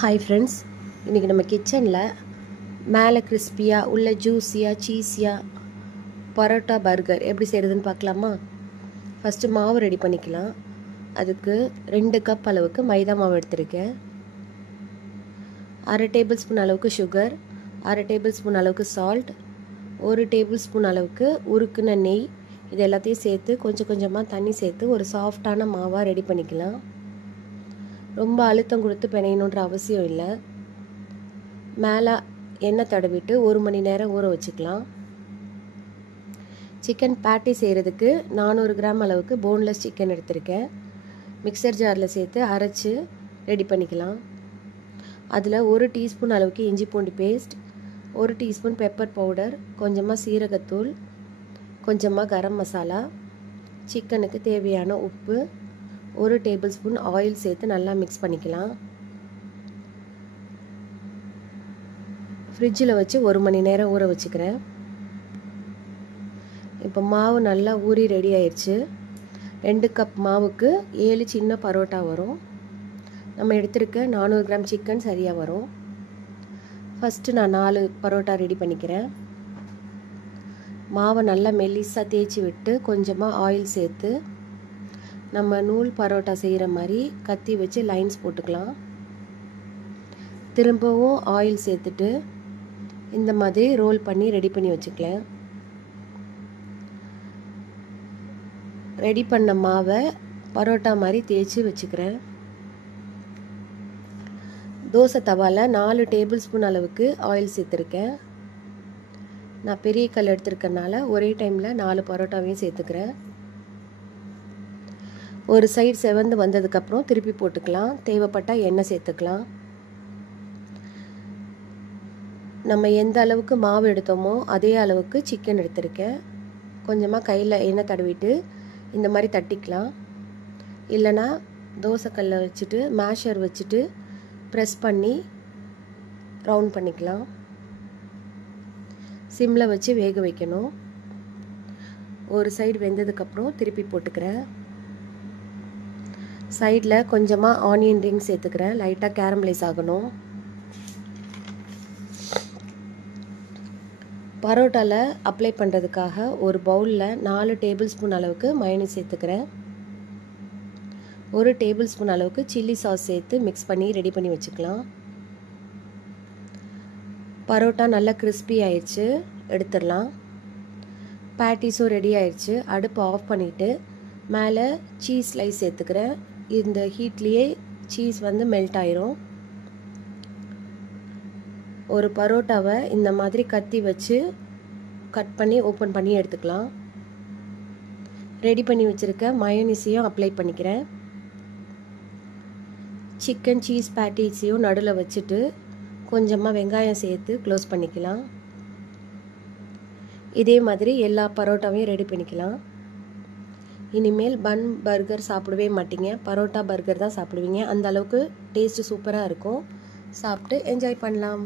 Hi friends, இன்றைக்கி நம்ம கிச்சனில் மேலே கிறிஸ்பியாக உள்ள ஜூஸியாக சீஸியாக பரோட்டா பர்கர் எப்படி செய்கிறதுன்னு பார்க்கலாமா? ஃபஸ்ட்டு மாவு ரெடி பண்ணிக்கலாம். அதுக்கு 2 கப் அளவுக்கு மைதா மாவு எடுத்திருக்கேன். 1/2 டேபிள் ஸ்பூன் அளவுக்கு சுகர், 1/2 டேபிள் ஸ்பூன் அளவுக்கு சால்ட், 1 டேபிள் ஸ்பூன் அளவுக்கு உருக்குன நெய், இது எல்லாத்தையும் சேர்த்து கொஞ்சம் கொஞ்சமாக தண்ணி சேர்த்து ஒரு சாஃப்டான மாவாக ரெடி பண்ணிக்கலாம். ரொம்ப அழுத்தம் கொடுத்து பிணையணுன்ற அவசியம் இல்லை. மேலே எண்ணெய் தடவிட்டு 1 மணி நேரம் ஊற வச்சுக்கலாம். சிக்கன் பேட்டி செய்கிறதுக்கு 400 கிராம் அளவுக்கு போன்லெஸ் சிக்கன் எடுத்திருக்கேன். மிக்சர் ஜாரில் சேர்த்து அரைச்சி ரெடி பண்ணிக்கலாம். அதில் 1 டீஸ்பூன் அளவுக்கு இஞ்சி பூண்டு பேஸ்ட், 1 டீஸ்பூன் பெப்பர் பவுடர், கொஞ்சமாக சீரகத்தூள், கொஞ்சமாக கரம் மசாலா, சிக்கனுக்கு தேவையான உப்பு, 1 டேபிள் ஸ்பூன் ஆயில் சேர்த்து நல்லா மிக்ஸ் பண்ணிக்கலாம். ஃப்ரிட்ஜில் வச்சு 1 மணி நேரம் ஊற வச்சுக்கிறேன். இப்போ மாவு நல்லா ஊறி ரெடி ஆயிடுச்சு. 2 கப் மாவுக்கு 7 சின்ன பரோட்டா வரும். நம்ம எடுத்திருக்க 400 கிராம் சிக்கன் சரியாக வரும். ஃபஸ்ட்டு நான் 4 பரோட்டா ரெடி பண்ணிக்கிறேன். மாவை நல்லா மெல்லிஸாக தேய்ச்சி விட்டு கொஞ்சமாக ஆயில் சேர்த்து நம்ம நூல் பரோட்டா செய்கிற மாதிரி கத்தி வச்சு லைன்ஸ் போட்டுக்கலாம். திரும்பவும் ஆயில் சேர்த்துட்டு இந்த மாதிரி ரோல் பண்ணி ரெடி பண்ணி வச்சுக்கலாம். ரெடி பண்ண மாவை பரோட்டா மாதிரி தேய்ச்சி வச்சுக்கிறேன். தோசை தவாவில் 4 டேபிள் ஸ்பூன் அளவுக்கு ஆயில் சேர்த்துருக்கேன். நான் பெரிய கல் எடுத்துருக்கனால ஒரே டைமில் 4 பரோட்டாவையும் சேர்த்துக்கிறேன். ஒரு சைடு செவந்து வந்ததுக்கப்புறம் திருப்பி போட்டுக்கலாம். தேவைப்பட்டால் எண்ணெய் சேர்த்துக்கலாம். நம்ம எந்த அளவுக்கு மாவு எடுத்தோமோ அதே அளவுக்கு சிக்கன் எடுத்திருக்கேன். கொஞ்சமாக கையில் எண்ணெய் தடவிட்டு இந்த மாதிரி தட்டிக்கலாம். இல்லைனா தோசைக்கல்லை வச்சுட்டு மேஷர் வச்சுட்டு ப்ரெஸ் பண்ணி ரவுண்ட் பண்ணிக்கலாம். சிம்மில் வச்சு வேக வைக்கணும். ஒரு சைடு வெந்ததுக்கப்புறம் திருப்பி போட்டுக்கிறேன். சைடில் கொஞ்சமாக ஆனியன் ரிங் சேர்த்துக்கிறேன். லைட்டாக கேரமலைஸ் ஆகணும். பரோட்டாவில் அப்ளை பண்ணுறதுக்காக ஒரு பவுலில் 4 டேபிள் ஸ்பூன் அளவுக்கு மயோனைஸ் சேர்த்துக்கிறேன். 1 டேபிள் ஸ்பூன் அளவுக்கு சில்லி சாஸ் சேர்த்து மிக்ஸ் பண்ணி ரெடி பண்ணி வச்சுக்கலாம். பரோட்டா நல்லா கிறிஸ்பி ஆயிடுச்சு, எடுத்துடலாம். பேட்டிஸும் ரெடி ஆயிடுச்சு. அடுப்பு ஆஃப் பண்ணிவிட்டு மேலே சீஸ் ஸ்லைஸ் சேர்த்துக்கிறேன். இந்த ஹீட்லேயே சீஸ் மெல்ட் ஆயிரும். ஒரு பரோட்டாவை இந்த மாதிரி கத்தி வச்சு கட் பண்ணி ஓப்பன் பண்ணி எடுத்துக்கலாம். ரெடி பண்ணி வச்சுருக்க மயோனைஸையும் அப்ளை பண்ணிக்கிறேன். சிக்கன் சீஸ் பேட்டிஸையும் நடுவில் வச்சுட்டு கொஞ்சமாக வெங்காயம் சேர்த்து க்ளோஸ் பண்ணிக்கலாம். இதே மாதிரி எல்லா பரோட்டாவையும் ரெடி பண்ணிக்கலாம். இனிமேல் பன் பர்கர் சாப்பிடவே மாட்டீங்க, பரோட்டா பர்கர் தான் சாப்பிடுவீங்க. அந்த அளவுக்கு டேஸ்ட்டு சூப்பராக இருக்கும். சாப்பிட்டு என்ஜாய் பண்ணலாம்.